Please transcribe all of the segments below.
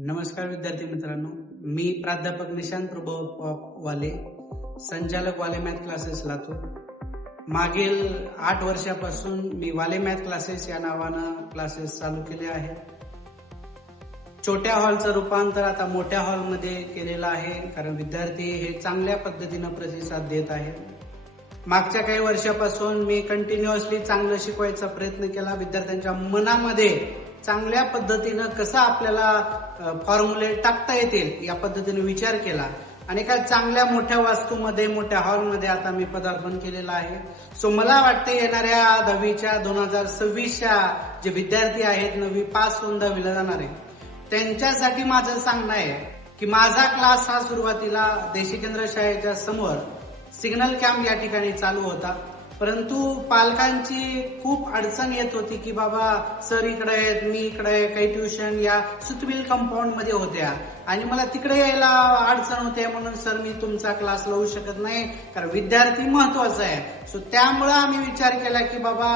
नमस्कार विद्यार्थी मित्रांनो, मी प्राध्यापक निशांत प्रभू वाले, संचालक वाले मॅथ क्लासेस लातूर. मागील 8 वर्षापासून मी वाले मॅथ क्लासेस या नावानं क्लासेस चालू केले आहेत. छोट्या हॉलचं रूपांतर आता मोठ्या हॉलमध्ये केलेलं आहे, कारण विद्यार्थी हे चांगल्या पद्धतीनं प्रतिसाद देत आहेत. मागच्या काही वर्षापासून मी कंटिन्युअसली चांगलं शिकवायचा प्रयत्न केला. विद्यार्थ्यांच्या मनामध्ये चांगल्या पद्धतीनं कसा आपल्याला फॉर्म्युले टाकता येतील या पद्धतीने विचार केला आणि एका चांगल्या मोठ्या वास्तूमध्ये, मोठ्या हॉलमध्ये आता मी पदार्पण केलेलं आहे. सो मला वाटतं येणाऱ्या 10वीच्या 2026च्या जे विद्यार्थी आहेत, 9वी पास होऊन 10वीला जाणार आहे, त्यांच्यासाठी माझं सांगणं आहे की माझा क्लास हा सुरुवातीला देशी केंद्र शाळेच्या समोर सिग्नल कॅम्प या ठिकाणी चालू होता. परंतु पालकांची खूप अडचण येत होती की बाबा सर इकडे आहेत, मी इकडे आहे, काही ट्युशन या सुतमिल कंपाऊंड मध्ये होत्या आणि मला तिकडे यायला अडचण होते, म्हणून सर मी तुमचा क्लास लावू शकत नाही, कारण विद्यार्थी महत्वाचा आहे. सो त्यामुळे आम्ही विचार केला की बाबा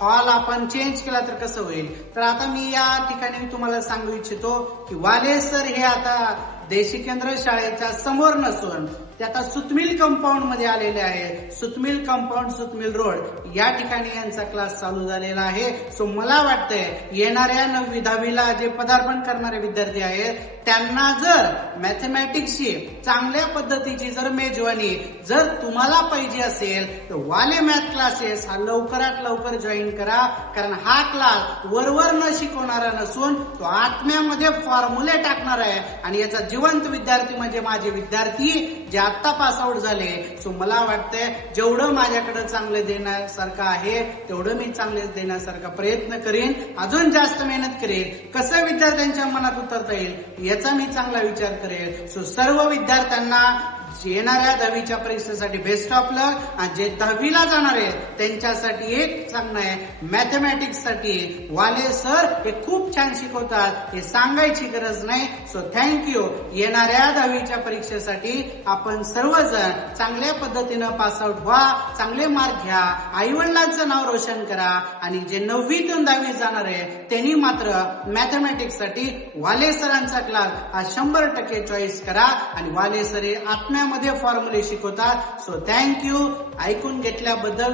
हॉल आपण चेंज केला तर कसं होईल. तर आता मी या ठिकाणी तुम्हाला सांगू इच्छितो की वाले सर हे आता देशी केंद्र शाळेच्या समोर नसून ते आता सुतमिल कंपाऊंड मध्ये आलेले आहे. सुतमिल कंपाऊंड, सुतमिल रोड या ठिकाणी यांचा क्लास चालू झालेला आहे. सो मला वाटतंय येणाऱ्या 9वी 10वीला जे पदार्पण करणारे विद्यार्थी आहेत त्यांना जर मॅथमॅटिक्सची चांगल्या पद्धतीची जर मेजवानी जर तुम्हाला पाहिजे असेल तर वाले मॅथ क्लासेस हा लवकरात लवकर जॉईन करा, कारण हा क्लास वरवर न शिकवणारा नसून तो आत्म्यामध्ये फॉर्म्युले टाकणार आहे आणि याचा जिवंत विद्यार्थी म्हणजे माझे विद्यार्थी जे आता पास आउट झाले. सो मला वाटतंय जेवढं माझ्याकडे चांगले देण्यासारखं आहे तेवढं मी चांगले देण्यासारखा प्रयत्न करेन, अजून जास्त मेहनत करेन. कसं विद्यार्थ्यांच्या मनात उतरता येईल याचा मी चांगला विचार करेन. सो सर्व विद्यार्थ्यांना येणाऱ्या 10वीच्या परीक्षेसाठी बेस्ट ऑफ लक. आणि जे 10वीला जाणार आहेत त्यांच्यासाठी एक सांगणं आहे, मॅथमॅटिक्स साठी वाले सर हे खूप छान शिकवतात, हे सांगायची गरज नाही. So thank you. येणाऱ्या 10वीच्या परीक्षेसाठी आपण सर्वजण चांगल्या पद्धतीनं पास आउट व्हा, चांगले मार्क घ्या, आई वडिलांचं नाव रोशन करा आणि जे 9वीतून 10वी जाणार आहे त्यांनी मात्र मॅथमॅटिक्स साठी वाले सरांचा क्लास हा 100% चॉईस करा आणि वाले सर हे आत्म्यामध्ये फॉर्म्युले शिकवतात. सो थँक्यू ऐकून घेतल्याबद्दल.